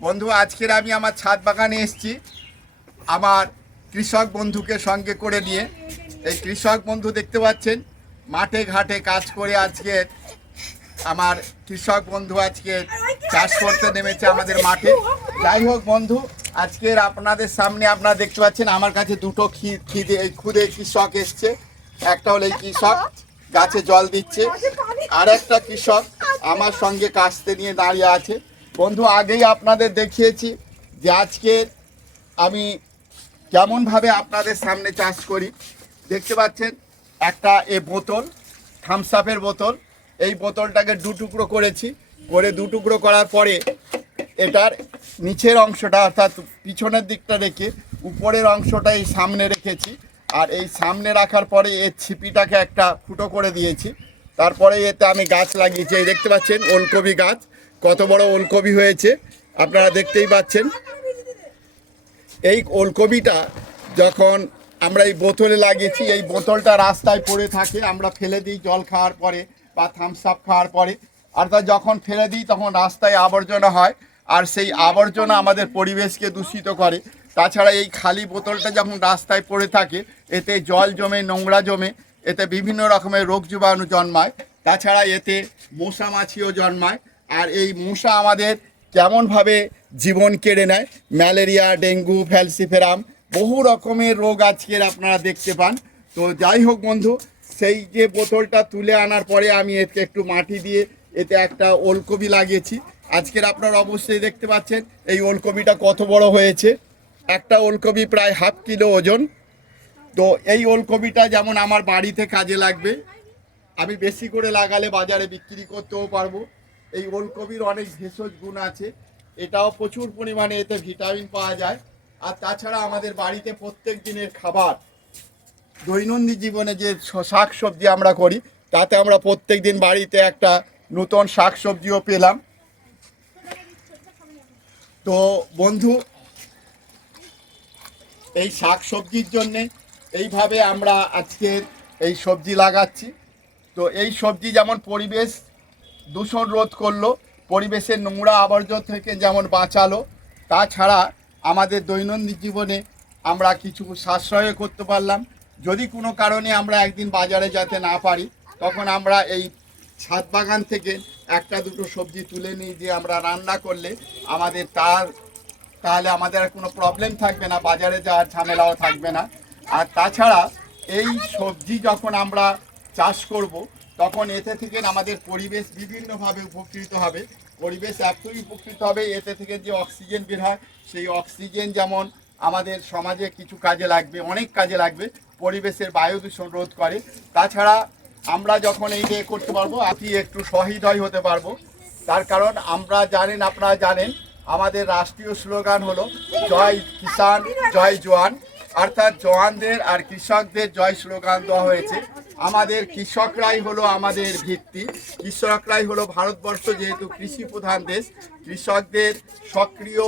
বন্ধু, আজকের আমি আমার ছাদ বাগানে এসেছি আমার কৃষক বন্ধুকে সঙ্গে করে নিয়ে। এই কৃষক বন্ধু দেখতে পাচ্ছেন মাঠে ঘাটে কাজ করে আজকে আমার কৃষক বন্ধু আজকে চাষ করতে নেমেছে আমাদের মাঠে। যাই হোক বন্ধু, আজকের আপনাদের সামনে আপনারা দেখতে পাচ্ছেন আমার কাছে দুটো খুদে কৃষক এসছে। একটা হলো এই কৃষক গাছে জল দিচ্ছে, আর একটা কৃষক আমার সঙ্গে কাস্তে নিয়ে দাঁড়িয়ে আছে। বন্ধু, আগেই আপনাদের দেখিয়েছি যে আজকে আমি কেমনভাবে আপনাদের সামনে চাষ করি। দেখতে পাচ্ছেন একটা বোতল, থামস আপের বোতল, এই বোতলটাকে দু টুকরো করেছি। দু টুকরো করার পরে এটার নিচের অংশটা অর্থাৎ পিছনের দিকটা রেখে উপরের অংশটা এই সামনে রেখেছি। আর এই সামনে রাখার পরে এর ছিপিটাকে একটা ফুটো করে দিয়েছি। তারপরে এতে আমি গাছ লাগিয়েছি। এই দেখতে পাচ্ছেন ওলকপি গাছ, কত বড় ওলকপি হয়েছে আপনারা দেখতেই পাচ্ছেন। এই ওলকপিটা যখন আমরা এই বোতলে লাগিয়েছি, এই বোতলটা রাস্তায় পড়ে থাকে, আমরা ফেলে দিই জল খাওয়ার পরে বা থামস আপ খাওয়ার পরে। অর্থাৎ যখন ফেলে দিই তখন রাস্তায় আবর্জনা হয়, আর সেই আবর্জনা আমাদের পরিবেশকে দূষিত করে। তাছাড়া এই খালি বোতলটা যখন রাস্তায় পড়ে থাকে, এতে জল জমে, নোংরা জমে, এতে বিভিন্ন রকমের রোগ জীবাণু জন্মায়। তাছাড়া এতে মশা মাছিও জন্মায়। আর এই মশা আমাদের কেমনভাবে জীবন কেড়ে নেয়, ম্যালেরিয়া, ডেঙ্গু, ফ্যালসিফেরাম, বহু রকমের রোগ আজকের আপনারা দেখতে পান। তো যাই হোক বন্ধু, সেই যে বোতলটা তুলে আনার পরে আমি এতে একটু মাটি দিয়ে এতে একটা ওলকপি লাগিয়েছি। আজকের আপনারা অবশ্যই দেখতে পাচ্ছেন এই ওলকপিটা কত বড় হয়েছে। একটা ওলকপি প্রায় 1/2 কিলো ওজন। তো এই ওলকপিটা যেমন আমার বাড়িতে কাজে লাগবে, আমি বেশি করে লাগালে বাজারে বিক্রি করতেও পারবো। এই ওলকপির অনেক ভেষজ গুণ আছে, এটাও প্রচুর পরিমাণে এতে ভিটামিন পাওয়া যায়। আর তাছাড়া আমাদের বাড়িতে প্রত্যেক দিনের খাবার, দৈনন্দিন জীবনে যে শাক সবজি আমরা করি, তাতে আমরা প্রত্যেক দিন বাড়িতে একটা নতুন শাক সবজিও পেলাম। তো বন্ধু, এই শাক সবজির জন্যে এইভাবে আমরা আজকের এই সবজি লাগাচ্ছি। তো এই সবজি যেমন পরিবেশ দূষণ রোধ করলো, পরিবেশের নোংরা আবর্জনা থেকে যেমন বাঁচালো, তাছাড়া আমাদের দৈনন্দিন জীবনে আমরা কিছু সাশ্রয় করতে পারলাম। যদি কোনো কারণে আমরা একদিন বাজারে যেতে না পারি, তখন আমরা এই ছাদ বাগান থেকে একটা দুটো সবজি তুলে নিই, দিয়ে আমরা রান্না করলে আমাদের তাহলে আমাদের আর কোনো প্রবলেম থাকবে না, বাজারে যাওয়ার ঝামেলাও থাকবে না। আর তাছাড়া এই সবজি যখন আমরা চাষ করব, তখন এতে থেকে আমাদের পরিবেশ বিভিন্নভাবে উপকৃত হবে। পরিবেশ এতই উপকৃত হবে, এতে থেকে যে অক্সিজেন বের হয়, সেই অক্সিজেন যেমন আমাদের সমাজে কিছু কাজে লাগবে, অনেক কাজে লাগবে, পরিবেশের বায়ু দূষণ রোধ করে। তাছাড়া আমরা যখন এই যে করতে পারবো, আপনি একটু সহৃদয় হতে পারবো। তার কারণ আপনারা জানেন আমাদের রাষ্ট্রীয় স্লোগান হলো জয় কিষাণ জয় জওয়ান, অর্থাৎ জওয়ানদের আর কৃষকদের জয় স্লোগান দেওয়া হয়েছে। আমাদের কৃষকরাই হলো আমাদের ভিত্তি, কৃষকরাই হলো ভারতবর্ষ, যেহেতু কৃষি প্রধান দেশ। কৃষকদের সক্রিয়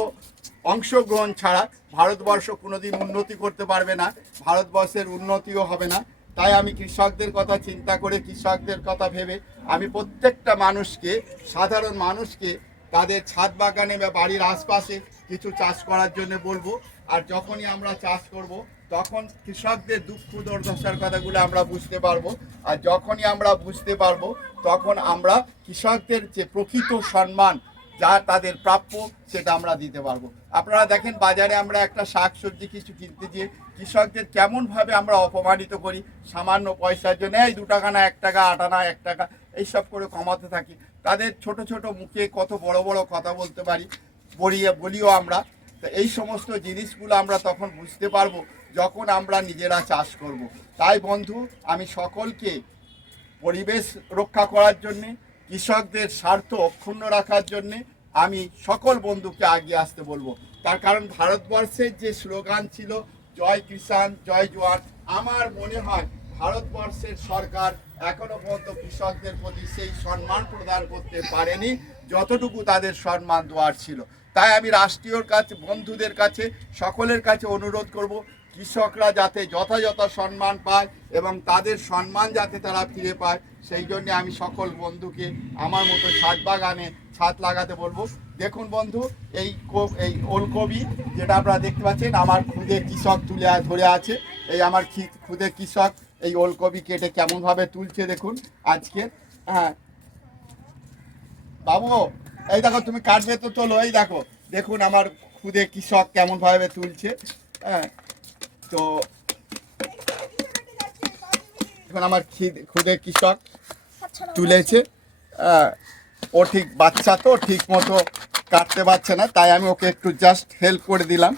অংশগ্রহণ ছাড়া ভারতবর্ষ কোনোদিন উন্নতি করতে পারবে না, ভারতবর্ষের উন্নতিও হবে না। তাই আমি কৃষকদের কথা চিন্তা করে, কৃষকদের কথা ভেবে আমি প্রত্যেকটা মানুষকে, সাধারণ মানুষকে তাদের ছাদ বাগানে বা বাড়ির আশপাশে কিছু চাষ করার জন্য বলবো। আর যখনই আমরা চাষ করব, তখন কৃষকদের দুঃখ দুর্দশার কথাগুলো আমরা বুঝতে পারবো। আর যখনই আমরা বুঝতে পারবো, তখন আমরা কৃষকদের যে প্রকৃত সম্মান যা তাদের প্রাপ্য, সেটা আমরা দিতে পারবো। আপনারা দেখেন বাজারে আমরা একটা শাক সবজি কিছু কিনতে গিয়ে কৃষকদের কেমনভাবে আমরা অপমানিত করি, সামান্য পয়সার জন্য, এই 2 টাকা না 1 টাকা, 8 আনা 1 টাকা, এইসব করে কমাতে থাকি। তাদের ছোট ছোট মুখে কত বড় বড় কথা বলতে পারি, বলিও আমরা। তো এই সমস্ত জিনিসগুলো আমরা তখন বুঝতে পারবো যখন আমরা নিজেরা চাষ করব। তাই বন্ধু, আমি সকলকে পরিবেশ রক্ষা করার জন্যে, কৃষকদের স্বার্থ অক্ষুণ্ণ রাখার জন্যে আমি সকল বন্ধুকে এগিয়ে আসতে বলবো। তার কারণ ভারতবর্ষের যে স্লোগান ছিল জয় কিষাণ জয় জওয়ান, আমার মনে হয় ভারতবর্ষের সরকার এখনো পর্যন্ত কৃষকদের প্রতি সেই সম্মান প্রদান করতে পারেনি যতটুকু তাদের সম্মান দেওয়ার ছিল। তাই আমি রাষ্ট্রীয় কাছে, বন্ধুদের কাছে, সকলের কাছে অনুরোধ করব, কৃষকরা যাতে যথাযথ সম্মান পায় এবং তাদের সম্মান যাতে তারা ফিরে পায়, সেই জন্য আমি সকল বন্ধুকে আমার মতো ছাদ বাগানে ছাদ লাগাতে বলবো। দেখুন বন্ধু, এই ওলকপি যেটা আপনারা দেখতে পাচ্ছেন, আমার খুদে কৃষক ধরে আছে। এই আমার খুদে কৃষক এই ওলকপি কেটে কেমনভাবে তুলছে দেখুন আজকে। হ্যাঁ বাবু, এই দেখো তুমি কাটবে তো, চলো এই দেখো, দেখুন আমার খুদে কৃষক কেমনভাবে তুলছে। হ্যাঁ, তো এখন আমার খুদে কৃষক তুলেছে। ও ঠিক বাচ্চা তো ঠিক মতো কাটতে পারছে না, তাই আমি ওকে একটু জাস্ট হেল্প করে দিলাম।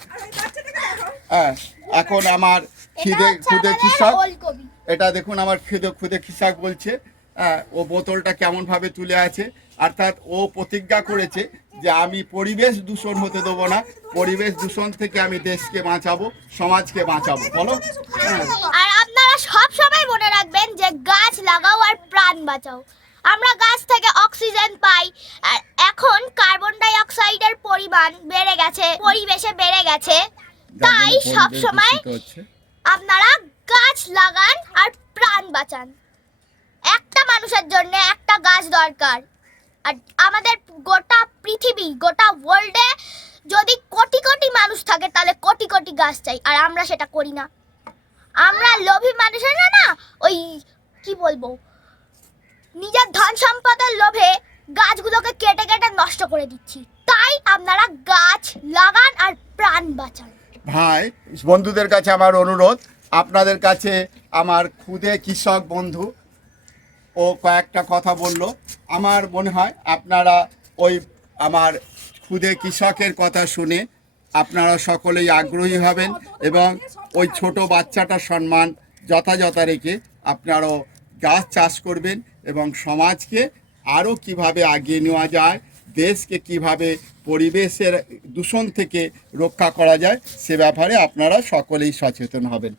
হ্যাঁ, এখন আমার খুদে কৃষক, এটা দেখুন আমার খুদে কৃষক বলছে। ও বোতলটা কেমনভাবে তুলে আছে, অর্থাৎ ও প্রতিজ্ঞা করেছে যে আমি পরিবেশ দূষণ হতে দেবো না, পরিবেশ দূষণ থেকে আমি দেশকে বাঁচাবো, সমাজকে বাঁচাবো। বলো। আর আপনারা সব সময় মনে রাখবেন যে গাছ লাগাও আর প্রাণ বাঁচাও। আমরা গাছ থেকে অক্সিজেন পাই, আর এখন কার্বন ডাই অক্সাইডের পরিমাণ বেড়ে গেছে, পরিবেশে বেড়ে গেছে। তাই সব সময় আপনারা গাছ লাগান আর প্রাণ বাঁচান। একটা মানুষের জন্য একটা গাছ দরকার। আর আমাদের গোটা পৃথিবী, গোটা ওয়ার্ল্ডে যদি কোটি কোটি মানুষ থাকে, তাহলে কোটি কোটি গাছ চাই। আর আমরা সেটা করি না। আমরা লোভী মানুষেরা না, ওই কি বলবো, নিজের ধন সম্পদের লোভে গাছগুলোকে কেটে কেটে নষ্ট করে দিচ্ছি। তাই আপনারা গাছ লাগান আর প্রাণ বাঁচান। ভাই বন্ধুদের কাছে আমার অনুরোধ, আপনাদের কাছে আমার খুদে কৃষক বন্ধু ও কয়েকটা কথা বলল। আমার মনে হয় আপনারা ওই আমার খুদে কৃষকের কথা শুনে আপনারা সকলেই আগ্রহী হবেন এবং ওই ছোট বাচ্চাটার সম্মান যথাযথ রেখে আপনারাও গাছ চাষ করবেন এবং সমাজকে আরও কিভাবে এগিয়ে নেওয়া যায়, দেশকে কিভাবে পরিবেশের দূষণ থেকে রক্ষা করা যায়, সে ব্যাপারে আপনারা সকলেই সচেতন হবেন।